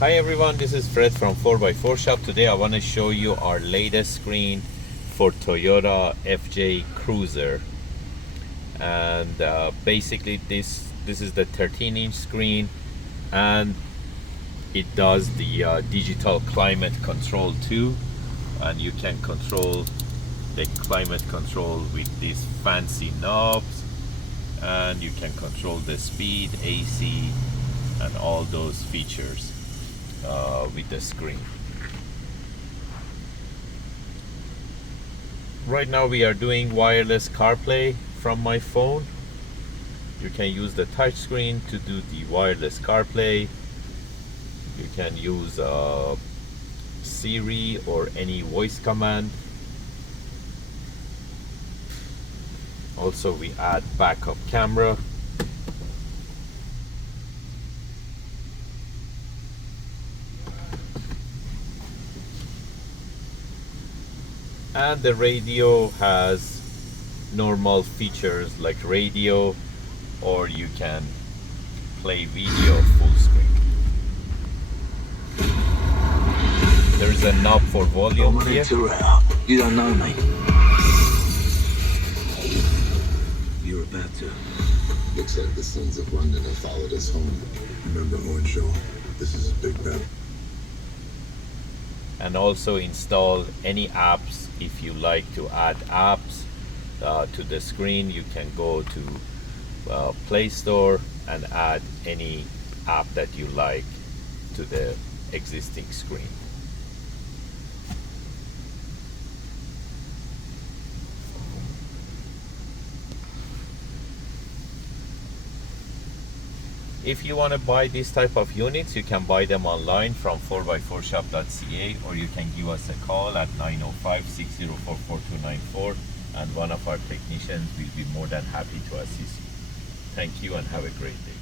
Hi everyone, this is Fred from 4x4Shop. Today I want to show you our latest screen for Toyota FJ Cruiser. And basically this is the 13-inch screen, and it does the digital climate control too. And you can control the climate control with these fancy knobs, and you can control the speed, AC, and all those features with the screen. Right now we are doing wireless CarPlay from my phone. You can use the touch screen to do the wireless CarPlay. You can use Siri or any voice command. Also, we add backup camera. And the radio has normal features like radio, or you can play video full screen. There is a knob for volume here. You don't know me. You're about to. Looks like the sons of London have followed us home. Remember Hornshaw, this is a big battle. And also install any apps. If you like to add apps to the screen, you can go to Play Store and add any app that you like to the existing screen. If you want to buy this type of units, you can buy them online from 4x4shop.ca, or you can give us a call at 905-604-4294, and one of our technicians will be more than happy to assist you. Thank you and have a great day.